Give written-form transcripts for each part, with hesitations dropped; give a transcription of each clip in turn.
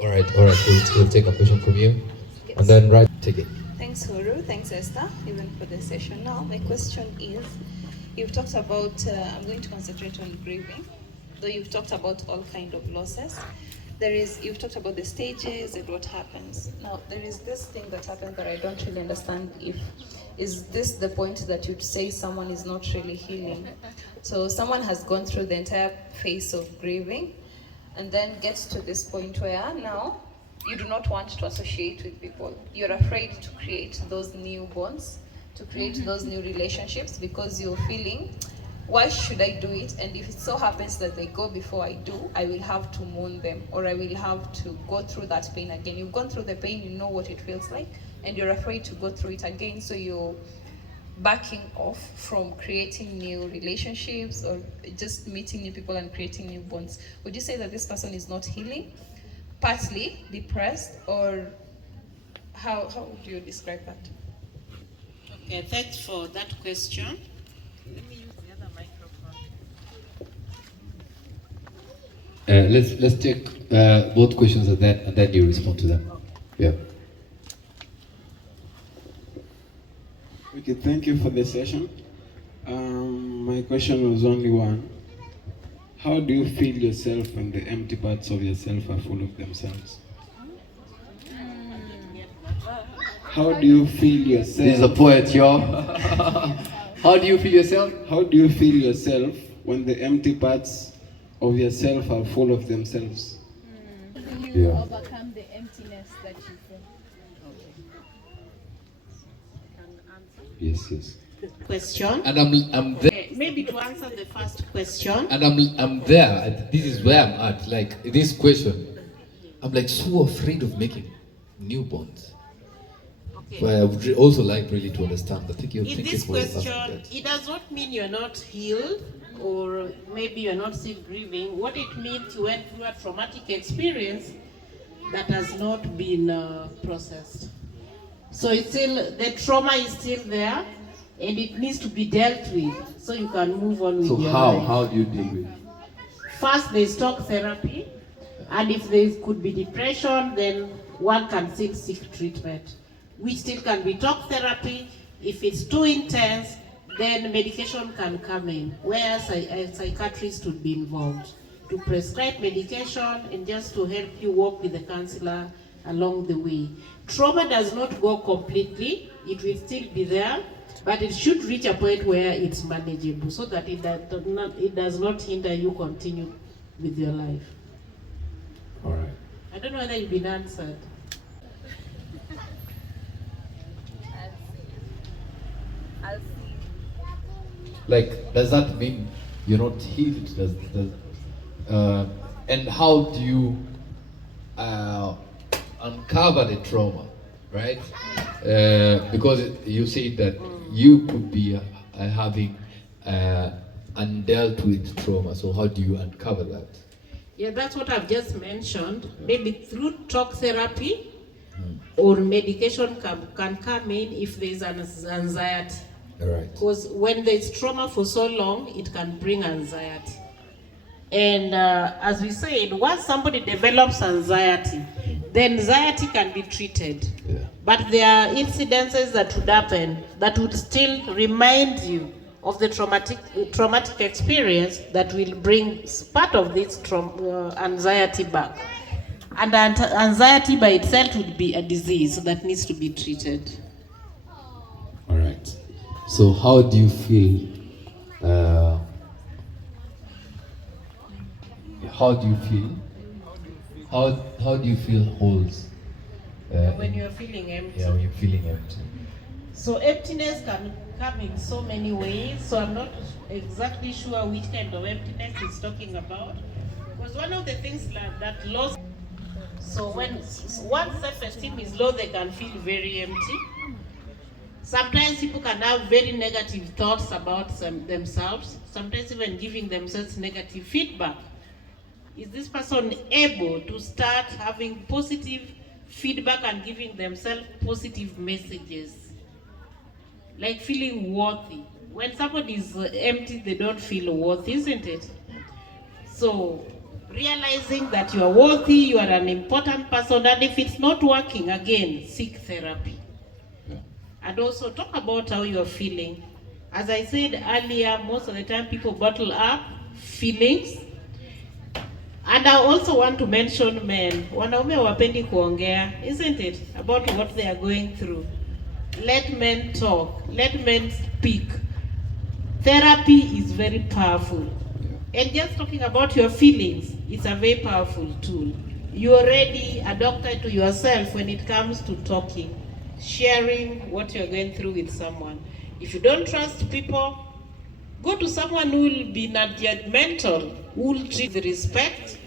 All right. We'll take a question from you, Yes. and then right, take it. Thanks, Huru. Thanks, Esther, even for the session. Now, my question is, you've talked about, I'm going to concentrate on grieving, though you've talked about all kind of losses. You've talked about the stages and what happens. Now, there is this thing that happens that I don't really understand is this the point that you'd say someone is not really healing? So someone has gone through the entire phase of grieving and then gets to this point where now you do not want to associate with people. You're afraid to create those new bonds, to create those new relationships because you're feeling, why should I do it? And if it so happens that they go before I do, I will have to mourn them, or I will have to go through that pain again. You've gone through the pain, you know what it feels like, and you're afraid to go through it again, so you're backing off from creating new relationships or just meeting new people and creating new bonds. Would you say that this person is not healing, partly depressed, or how would you describe that? Okay, thanks for that question. Let me use the other microphone. Let's take both questions and then you respond to them. Yeah. Okay, thank you for the session. My question was only one. How do you feel yourself when the empty parts of yourself are full of themselves? How do you feel yourself? This is a poet, y'all. How do you feel yourself? How do you feel yourself when the empty parts of yourself are full of themselves? You overcome the emptiness that you feel. Yes. Question. And I'm there. Okay, maybe to answer the first question. And I'm there. This is where I'm at. Like this question, I'm like so afraid of making new bonds. Okay. But I would also like really to understand. I think you're In thinking this for yourself question, that. it does not mean you're not healed or maybe you're not still grieving. What it means, you went through a traumatic experience that has not been processed. So it's still, the trauma is still there and it needs to be dealt with so you can move on with your life. How do you deal with it? First, there's talk therapy, and if there could be depression, then one can still seek treatment, which still can be talk therapy. If it's too intense, then medication can come in, where a psychiatrist would be involved to prescribe medication and just to help you work with the counselor along the way. Trauma does not go completely, it will still be there, but it should reach a point where it's manageable so that it does not hinder you continue with your life. All right. I don't know whether you've been answered. I'll see. Like, does that mean you're not healed? And how do you uncover the trauma, right? Because you say that you could be having undealt with trauma. So how do you uncover that? Yeah, that's what I've just mentioned. Maybe through talk therapy or medication can come in if there's an anxiety. Right. Because when there's trauma for so long, it can bring anxiety. And as we said, once somebody develops anxiety, the anxiety can be treated. Yeah. But there are incidences that would happen that would still remind you of the traumatic experience that will bring part of this anxiety back. And anxiety by itself would be a disease that needs to be treated. All right. So how do you feel? How do you feel? How do you feel holes? When you're feeling empty. Yeah, when you're feeling empty. So emptiness can come in so many ways. So I'm not exactly sure which kind of emptiness he's talking about. Because one of the things that loss. So when one's self-esteem is low, they can feel very empty. Sometimes people can have very negative thoughts about themselves. Sometimes even giving themselves negative feedback. Is this person able to start having positive feedback and giving themselves positive messages? Like feeling worthy. When somebody is empty, they don't feel worthy, isn't it? So realizing that you are worthy, you are an important person, and if it's not working, again, seek therapy. And also talk about how you are feeling. As I said earlier, most of the time people bottle up feelings. And I also want to mention men. Wanaume wapendi kuongea, isn't it? About what they are going through. Let men talk. Let men speak. Therapy is very powerful. And just talking about your feelings, it's a very powerful tool. You're already a doctor to yourself when it comes to talking, sharing what you're going through with someone. If you don't trust people, go to someone who will be not judgmental, who will treat with respect,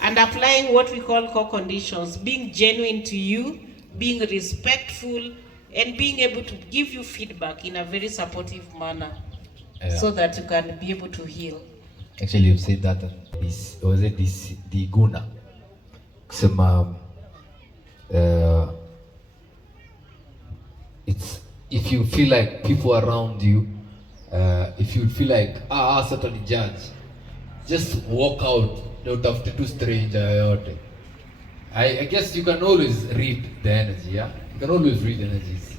and applying what we call core conditions, being genuine to you, being respectful, and being able to give you feedback in a very supportive manner, so that you can be able to heal. Actually, you've said that the guna kusema it's if you feel like people around you, if you feel like certainly judge, just walk out. Don't have to stranger yote. I guess you can always read the energy, yeah? You can always read energies.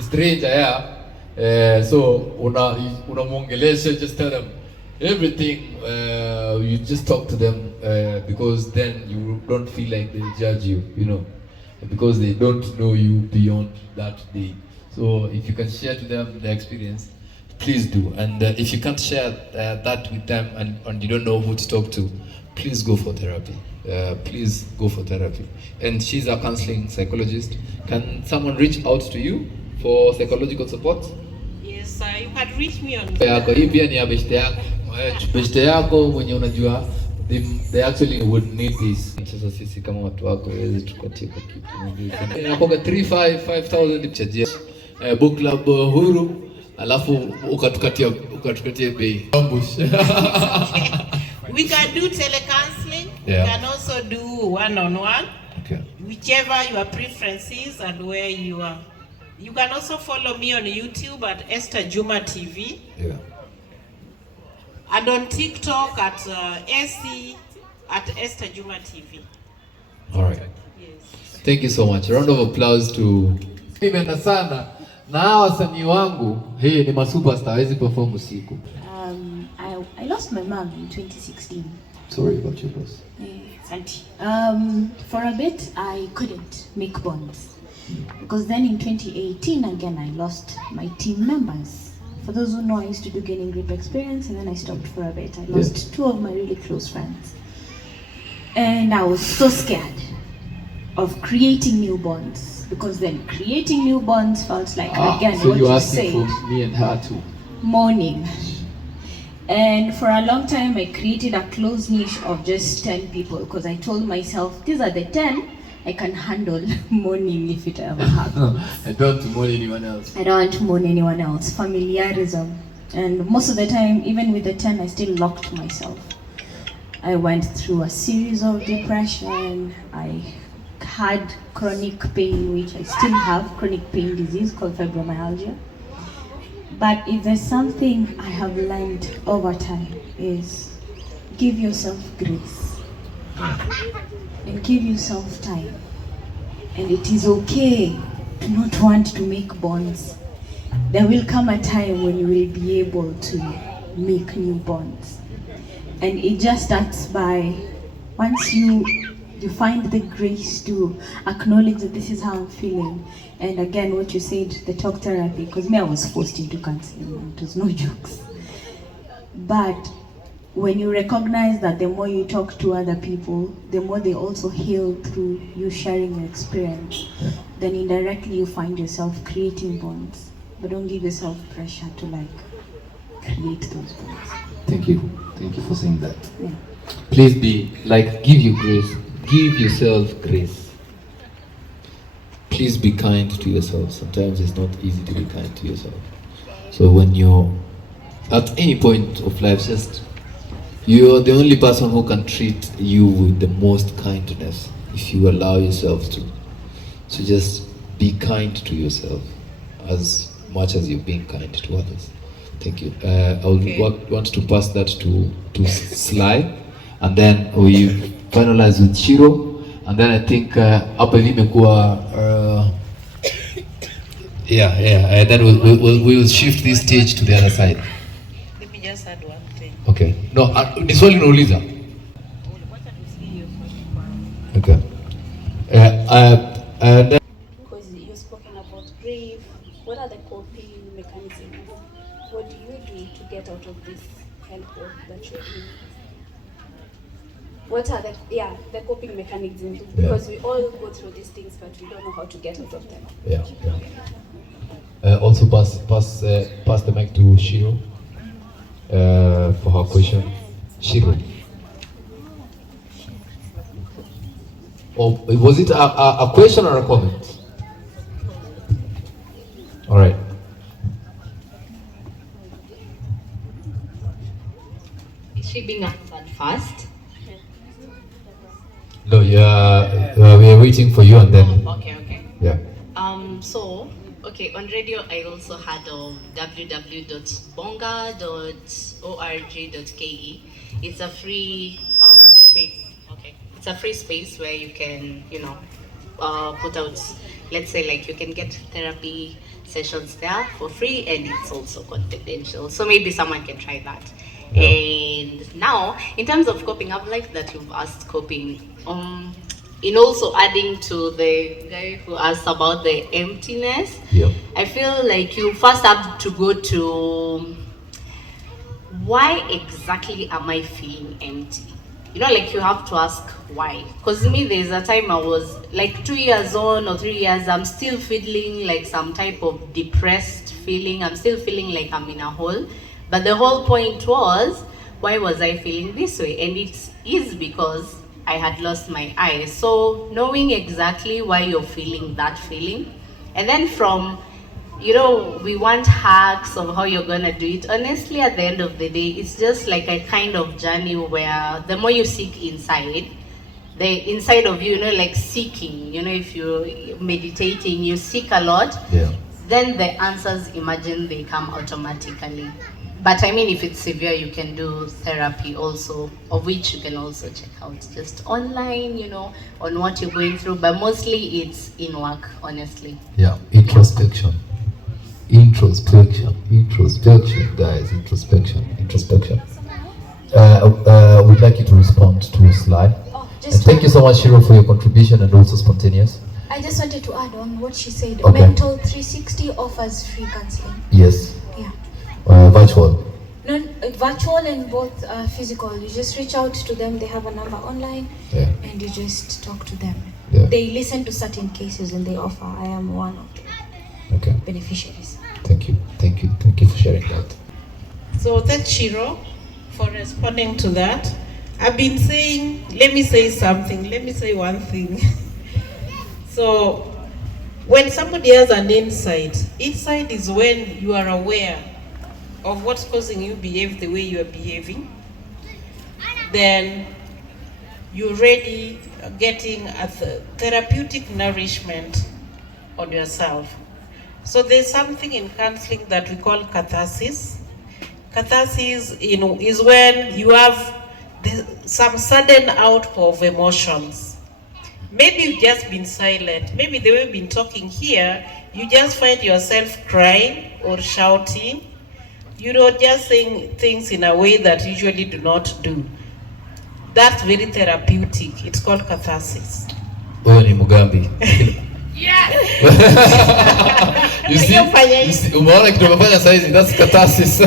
Stranger, yeah. So unamwongelesha, just tell them everything. You just talk to them because then you don't feel like they judge you, you know, because they don't know you beyond that day. So if you can share to them the experience, please do. And if you can't share that with them and you don't know who to talk to, please go for therapy. Please go for therapy. And she's a counseling psychologist. Can someone reach out to you for psychological support? Yes, you can reach me on yako. Hii pia ni ya beshte yako mwenye unajua they actually would need this. Sasa sisi kama watu wako waweze tukatie kwa kitu. Inapoka 5,000 nichajia book club huru, alafu ukatukatia bei. We can do telecounseling. Yeah. We can also do one-on-one. Okay. Whichever your preference is and where you are. You can also follow me on YouTube at Esther Juma TV. Yeah. And on TikTok at SC at Esther Juma TV. All right. Yes. Thank you so much. A round of applause to Nimena sana na hawa wasanii wangu. Hii ni masuperstar, hawezi perform usiku. I lost my mom in 2016. Sorry about your loss. For a bit, I couldn't make bonds. Because then in 2018, again, I lost my team members. For those who know, I used to do gaining grip experience, and then I stopped for a bit. I lost 2 of my really close friends. And I was so scared of creating new bonds. Because then creating new bonds felt like, again, so what you you asked said, for me and her too. mourning. And for a long time, I created a close niche of just 10 people because I told myself, these are the 10 I can handle mourning if it ever happens. I don't want to mourn anyone else. I don't want to mourn anyone else. Familiarism. And most of the time, even with the 10, I still locked myself. I went through a series of depression. I had chronic pain, which I still have, chronic pain disease called fibromyalgia. But if there's something I have learned over time is give yourself grace and give yourself time. And it is okay to not want to make bonds. There will come a time when you will be able to make new bonds. And it just starts by once you find the grace to acknowledge that this is how I'm feeling. And again, what you said, the talk therapy, because me, I was forced into counseling, it was no jokes. But when you recognize that the more you talk to other people, the more they also heal through you sharing your experience, then indirectly you find yourself creating bonds. But don't give yourself pressure to create those bonds. Thank you. Thank you for saying that. Yeah. Please give you grace. Give yourself grace. Please be kind to yourself. Sometimes it's not easy to be kind to yourself. So when you're at any point of life, you're the only person who can treat you with the most kindness if you allow yourself to. So just be kind to yourself as much as you're being kind to others. Thank you. I would want to pass that to Sly, and then we finalize with Shiro, and then I think hapa hivi imekuwa and then we'll shift this stage to the other side. Let me just add one thing. Okay. No, ni swali nauliza. Okay. Because you've spoken about grief, what are the coping mechanisms? What do you do to get out of this help that you're in? What are the coping mechanisms? Because we all go through these things, but we don't know how to get out of them. Yeah. Also pass the mic to Shiro for her question. Shiro. Or was it a question or a comment? All right. Is she being answered first? No, we are waiting for you and then. Okay. Yeah. On radio I also had www.bonga.org.ke. It's a free space. Okay. It's a free space where you can, put out, let's say, like, you can get therapy sessions there for free, and it's also confidential. So maybe someone can try that. Yeah. And now, in terms of coping, I've liked that you've asked coping. In also adding to the guy who asked about the emptiness, yeah. I feel like you first have to go to why exactly am I feeling empty? Like you have to ask why. Because me, there's a time I was like 2 years on or 3 years, I'm still feeling like some type of depressed feeling. I'm still feeling like I'm in a hole. But the whole point was, why was I feeling this way? And it is because I had lost my eyes. So knowing exactly why you're feeling that feeling, and then from, we want hacks of how you're gonna do it. Honestly, at the end of the day, it's just like a kind of journey where the more you seek inside, the inside of you, like seeking, if you're meditating, you seek a lot, yeah. Then the answers, imagine they come automatically. But I mean, if it's severe, you can do therapy also, of which you can also check out just online, on what you're going through. But mostly it's in work, honestly. Yeah, introspection, guys, introspection. We'd like you to respond to Sly. Thank you so much, Shiro, for your contribution and also spontaneous. I just wanted to add on what she said. Okay. Mental 360 offers free counseling. Yes. Yeah. Virtual. No, virtual and both physical. You just reach out to them. They have a number online, yeah. And you just talk to them. Yeah. They listen to certain cases and they offer. I am one of the beneficiaries. Thank you for sharing that. So thanks, Shiro, for responding to that. I've been saying, let me say one thing. So when somebody has an insight is when you are aware of what's causing you behave the way you are behaving. Then you're ready getting a therapeutic nourishment on yourself. So there's something in counseling that we call catharsis. Catharsis is when you have some sudden outpour of emotions. Maybe you've just been silent. Maybe the way we've been talking here, you just find yourself crying or shouting. Just saying things in a way that you usually do not do. That's very therapeutic. It's called catharsis. Wewe ni Mugambi. You see, umeona kitu umefanya saizi, that's catharsis.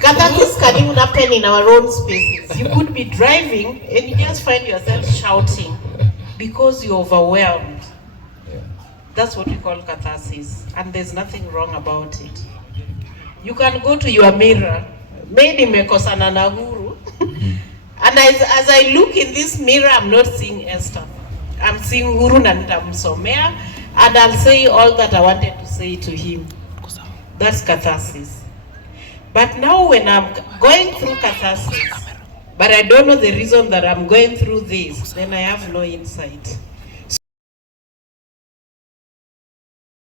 Catharsis can even happen in our own spaces. You could be driving and you just find yourself shouting because you're overwhelmed. Yeah. That's what we call catharsis, and there's nothing wrong about it. You can go to your mirror, maybe nimekosana na Huru, and as I look in this mirror, I'm not seeing Esther. I'm seeing Huru na nitamsomea, and I'll say all that I wanted to say to him. That's catharsis. But now when I'm going through catharsis, but I don't know the reason that I'm going through this, then I have no insight.